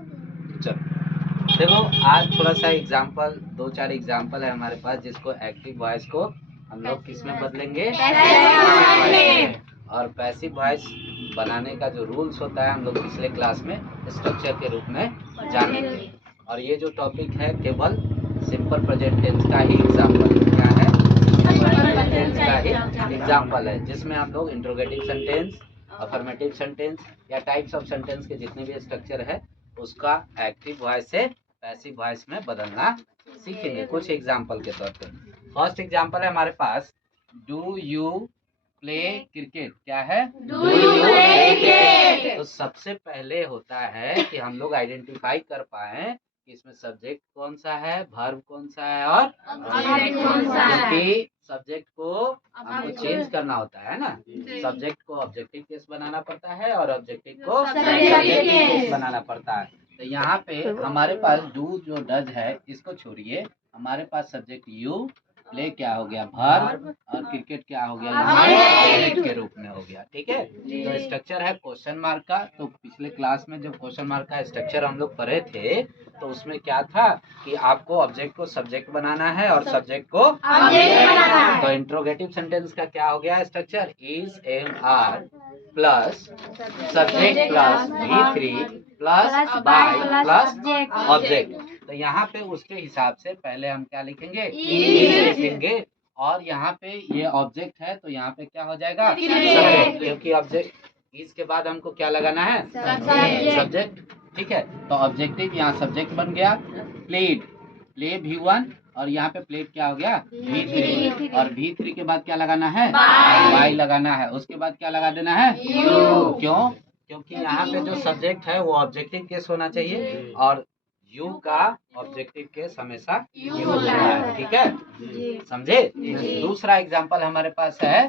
चलो देखो, आज थोड़ा सा एग्जाम्पल, 2-4 एग्जाम्पल है हमारे पास, जिसको एक्टिव वॉइस को हम लोग किस में बदलेंगे, और पैसिव वॉइस बनाने का जो रूल्स होता है हम लोग पिछले क्लास में स्ट्रक्चर के रूप में जानेंगे। और ये जो टॉपिक है केवल सिंपल प्रेजेंट टेंस का ही एग्जाम्पल, क्या है, टेंस का ही एग्जाम्पल है, जिसमें हम लोग इंट्रोगेटिव सेंटेंस, अफर्मेटिव सेंटेंस या टाइप्स ऑफ सेंटेंस के जितने भी स्ट्रक्चर है उसका एक्टिव वॉइस से पैसिव वॉइस में बदलना सीखेंगे कुछ एग्जाम्पल के तौर पे। फर्स्ट एग्जाम्पल है हमारे पास, डू यू प्ले क्रिकेट। क्या है, डू यू प्ले क्रिकेट। तो सबसे पहले होता है कि हम लोग आइडेंटिफाई कर पाए कि इसमें सब्जेक्ट कौन सा है, वर्ब कौन सा है और ऑब्जेक्ट कौन सा है। क्योंकि सब्जेक्ट को हमको चेंज करना होता है ना, सब्जेक्ट को ऑब्जेक्टिव केस बनाना पड़ता है और ऑब्जेक्टिव को सब्जेक्टिव केस बनाना पड़ता है। तो यहाँ पे हमारे पास डू जो डज है इसको छोड़िए, हमारे पास सब्जेक्ट यू, प्ले क्या हो गया, वर्ब, और क्रिकेट क्या हो गया, ऑब्जेक्ट के रूप में हो गया। ठीक है, तो स्ट्रक्चर है क्वेश्चन मार्क का। तो पिछले क्लास में जब क्वेश्चन मार्क का स्ट्रक्चर हम लोग पढ़े थे तो उसमें क्या था कि आपको ऑब्जेक्ट को सब्जेक्ट बनाना है और सब्जेक्ट को ऑब्जेक्ट बनाना है। तो इंट्रोगेटिव सेंटेंस का क्या हो गया structure, is am are plus subject plus V3 plus by plus object. तो यहाँ पे उसके हिसाब से पहले हम क्या लिखेंगे, इज लिखेंगे, और यहाँ पे ये ऑब्जेक्ट है तो यहाँ पे क्या हो जाएगा, सब्जेक्ट, क्योंकि ऑब्जेक्ट इज के बाद हमको क्या लगाना है, सब्जेक्ट। ठीक है, तो ऑब्जेक्टिव यहाँ सब्जेक्ट बन गया, प्लेड, प्ले V1, और यहाँ पे प्लेट क्या हो गया, V3, और V3 के बाद क्या लगाना है, बाय लगाना है। उसके बाद क्या लगा देना है, क्यों, क्योंकि यहाँ पे जो सब्जेक्ट है वो ऑब्जेक्टिव केस होना चाहिए और यू का ऑब्जेक्टिव केस हमेशा यू होता है। ठीक है, समझे। दूसरा एग्जांपल हमारे पास है,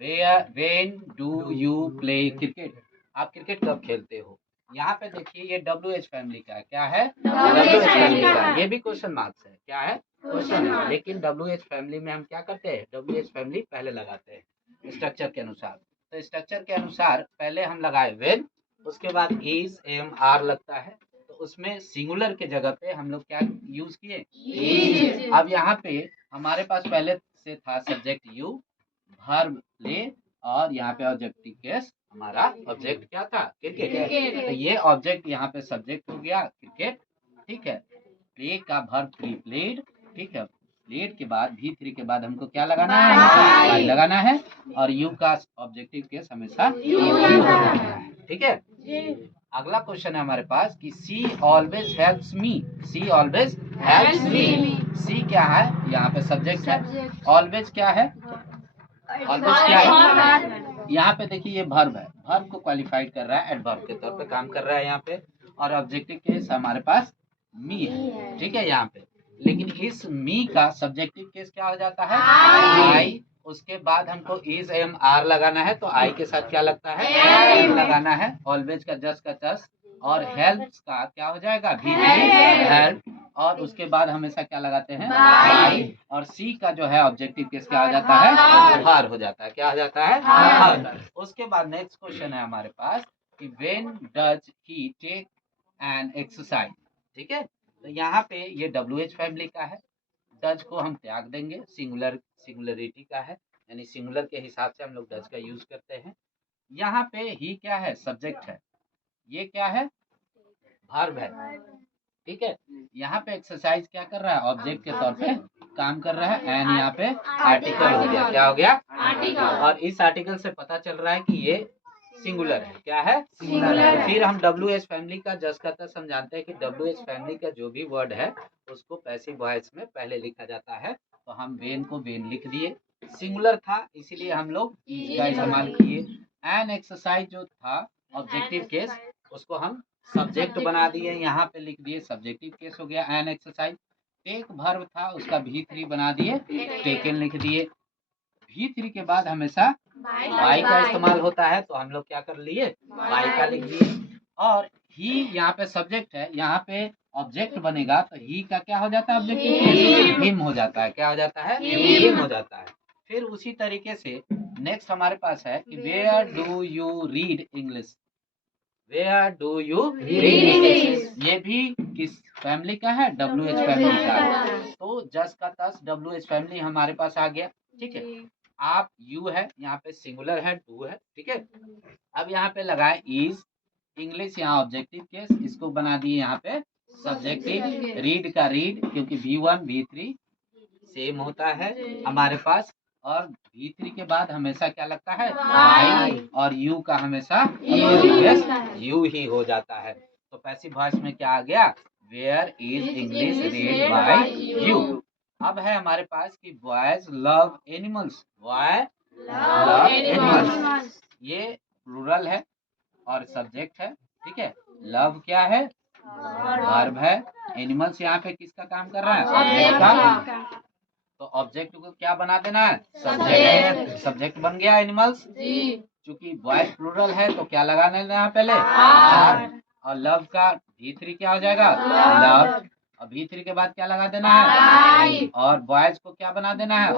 when do you play cricket. आप क्रिकेट कब खेलते हो। यहाँ पे देखिए ये WH फैमिली का है। क्या है, WH फैमिली का। ये भी क्वेश्चन मार्क्स है। क्या है, क्वेश्चन है, लेकिन WH फैमिली में हम क्या करते हैं, WH फैमिली पहले लगाते हैं स्ट्रक्चर के अनुसार। तो स्ट्रक्चर के अनुसार पहले हम लगाए व्हेन, उसके बाद इज एम आर लगता है, तो उसमें सिंगुलर के जगह पे हम लोग क्या यूज किए, इज। अब यहाँ पे हमारे पास पहले से था सब्जेक्ट यू, वर्ब प्ले, और यहाँ पे ऑब्जेक्टिव केस हमारा ऑब्जेक्ट क्या था, क्रिकेट। तो ये ऑब्जेक्ट यहाँ पे सब्जेक्ट हो गया क्रिकेट। ठीक है, प्ले का वर्ब प्लेड। ठीक है, प्लेड के बाद V3 के बाद हमको क्या लगाना है, बाय लगाना है, और यू का ऑब्जेक्टिव केस हमेशा यू होता है। ठीक है, अगला क्वेश्चन है हमारे पास कि सी ऑलवेज हेल्प्स मी। सी ऑलवेज हेल्प्स मी। सी क्या है, यहाँ पे सब्जेक्ट है, ऑलवेज क्या है, ऑलवेज क्या है, यहाँ पे देखिए ये वर्ब है, वर्ब को क्वालिफाइड कर रहा है, एडवर्ब के तौर पे काम कर रहा है यहाँ पे, और ऑब्जेक्टिव केस हमारे पास मी है। ठीक है, यहाँ पे लेकिन इस मी का सब्जेक्टिव केस क्या हो जाता है, आई। उसके बाद हमको इज एम आर लगाना है, तो आई के साथ क्या लगता है, एम लगाना है। ऑलवेज का जस्ट का जस्ट, और हेल्प का क्या हो जाएगा, हेल्प, और उसके बाद हमेशा क्या लगाते हैं, बाय। और सी का जो है ऑब्जेक्टिव केस क्या हो जाता है, हार हो जाता है। क्या हो जाता है, हार। उसके बाद नेक्स्ट क्वेश्चन है हमारे पास कि when does he take an exercise. ठीक है, तो यहाँ पे ये WH फैमिली का है, डज को हम त्याग देंगे, सिंगुलरिटी का है, यानी सिंगुलर के हिसाब से हम लोग डज का यूज करते हैं। यहाँ पे ही क्या है, सब्जेक्ट है, ये क्या है, वर्ब है। ठीक है, यहाँ पे एक्सरसाइज क्या कर रहा है, ऑब्जेक्ट के तौर पे काम कर रहा है, एंड यहाँ पे आर्टिकल हो गया। क्या हो गया, आर्टिकल। और इस आर्टिकल से पता चल रहा है कि ये सिंगुलर है। क्या है, सिंगुलर है। फिर हम WH फैमिली का जस्ट का तस हम जानते हैं कि WH फैमिली का जो भी वर्ड है उसको पैसिव वॉइस में पहले लिखा जाता है। तो हम वेन को वेन लिख दिए, सिंगुलर था इसीलिए हम लोग इज का इस्तेमाल किए। एन एक्सरसाइज जो था ऑब्जेक्टिव केस, उसको हम सब्जेक्ट बना दिए, यहाँ पे लिख दिए सब्जेक्टिव केस हो गया एन एक्सरसाइज। टेक वर्ब था उसका V3 बना दिए, टेकन लिख दिए। V3 के बाद हमेशा बाय का इस्तेमाल होता है, तो हम लोग क्या कर लिए, बाय का लिख दिए। और ही यहाँ पे सब्जेक्ट है, यहाँ पे ऑब्जेक्ट बनेगा, तो ही का क्या हो जाता है, ऑब्जेक्टिव केस हिम हो जाता है। क्या हो जाता है, हिम हो जाता है। फिर उसी तरीके से नेक्स्ट हमारे पास है कि where do you read English. Where do you read Read English. English। ये भी किस फैमिली का है? WH फैमिली का है। तो जस का तस WH फैमिली हमारे पास आ गया। ठीक है, आप यू है, यहाँ पे सिंगुलर है, डू है। ठीक है, अब यहाँ पे लगाए इज, इंग्लिश यहाँ ऑब्जेक्टिव केस, इसको बना दिए यहाँ पे सब्जेक्टिव। रीड का रीड, क्योंकि V1 V3 सेम होता है हमारे पास, और V3 के बाद हमेशा क्या लगता है? वाई, और यू का हमेशा यू ही हो जाता है। तो पैसिव वॉइस में क्या आ गया? Where is English read by you. अब है हमारे पास कि boys love animals. Boy love animals, ये प्लूरल है और सब्जेक्ट है। ठीक है, लव क्या है? वर्ब है। एनिमल्स यहाँ पे किसका काम कर रहा है? ऑब्जेक्ट का। तो ऑब्जेक्ट को क्या बना देना है? सब्जेक्ट। सब्जेक्ट बन गया एनिमल्स। चूंकि बॉयज प्लूरल है तो क्या लगा लेना है पहले? आर। और लव का V3 क्या हो जाएगा? लव। और V3 के बाद क्या लगा देना है? और बॉयज को क्या बना देना है?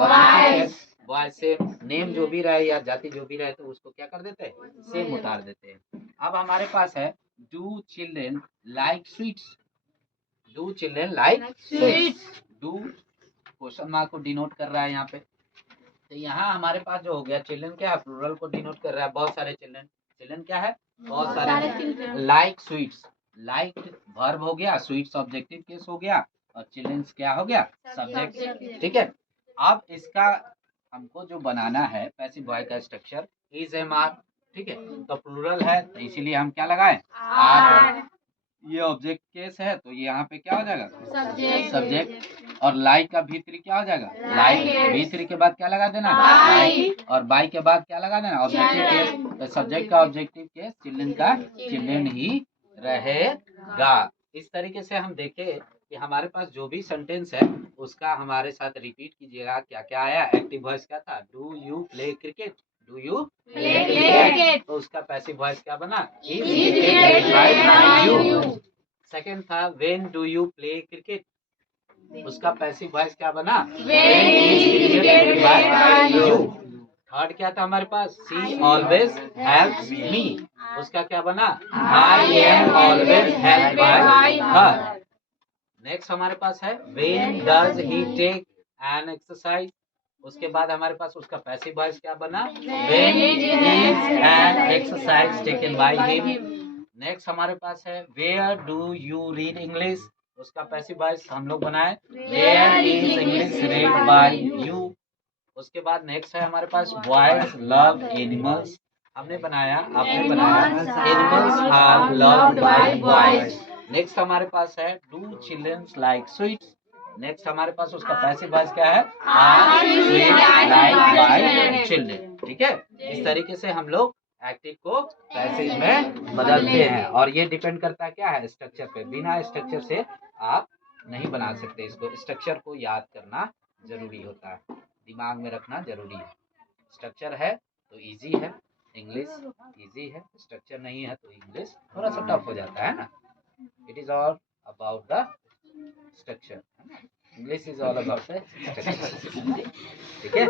बॉयज से नेम जो भी रहे या जाति जो भी रहे तो उसको क्या कर देते हैं? सेम उतार देते हैं। अब हमारे पास है do children like sweets. Do children like sweets. Do question mark को डिनोट कर रहा है यहाँ पे। तो यहाँ हमारे पास जो हो गया चिल्ड्रन क्या है? प्लूरल को डिनोट कर रहा है, बहुत सारे चिल्ड्रन। चिल्ड्रन क्या है? बहुत सारे। लाइक स्वीट्स, लाइक वर्ब हो गया, स्वीट्स ऑब्जेक्टिव केस हो गया, और चिल्ड्रन क्या हो गया? सब्जेक्ट। ठीक है, अब इसका हमको जो बनाना है पैसिव वॉइस का स्ट्रक्चर, इज एम आर। ठीक है, तो प्लूरल है तो इसीलिए हम क्या लगाए? आर। ये ऑब्जेक्ट केस है तो ये यहाँ पे क्या हो जाएगा? सब्जेक्ट। और लाइक का V3 क्या हो जाएगा? लाइक। V3 के बाद क्या लगा देना? बाई। और बाई के बाद क्या लगा देना? Objective case. तो सब्जेक्ट का ऑब्जेक्टिव केस चिल्ड्रन का चिल्ड्रन ही रहेगा। इस तरीके से हम देखें कि हमारे पास जो भी सेंटेंस है उसका हमारे साथ रिपीट कीजिएगा। क्या क्या आया? एक्टिव वॉइस क्या था? Do you play cricket. Do you play cricket, तो उसका पैसिव वॉइस क्या बना? Is cricket by you. Second था when do you play cricket, उसका पैसिव वॉइस क्या बना? When is cricket by you. Third क्या था हमारे पास? शी ऑलवेज हेल्प्स मी, उसका क्या बना? I am always helped by her. Next हमारे पास है when does he take an exercise, उसके बाद हमारे पास उसका पैसिव वॉइस क्या बना? When is an exercise taken by him. Next हमारे पास है where do you read English, उसका पैसिव वॉइस हम लोग बनाए where is English read by you. उसके बाद नेक्स्ट है हमारे पास बॉयज लव एनिमल्स, हमने बनाया, आपने बनाया animals are loved by boys. Next हमारे पास है do childrens like sweets, next हमारे पास उसका पैसिव वॉइस क्या है? Are sweets like by children. ठीक है, इस तरीके से हम लोग एक्टिव को पैसिव में बदलते हैं, और ये डिपेंड करता है क्या है? स्ट्रक्चर पे। बिना स्ट्रक्चर से आप नहीं बना सकते इसको, स्ट्रक्चर को याद करना जरूरी होता है, दिमाग में रखना जरूरी है। स्ट्रक्चर है तो इजी है, इंग्लिश इजी है, स्ट्रक्चर नहीं है तो इंग्लिश थोड़ा सा टफ हो जाता है ना। It is all about the structure, English is all about the structure. ठीक है।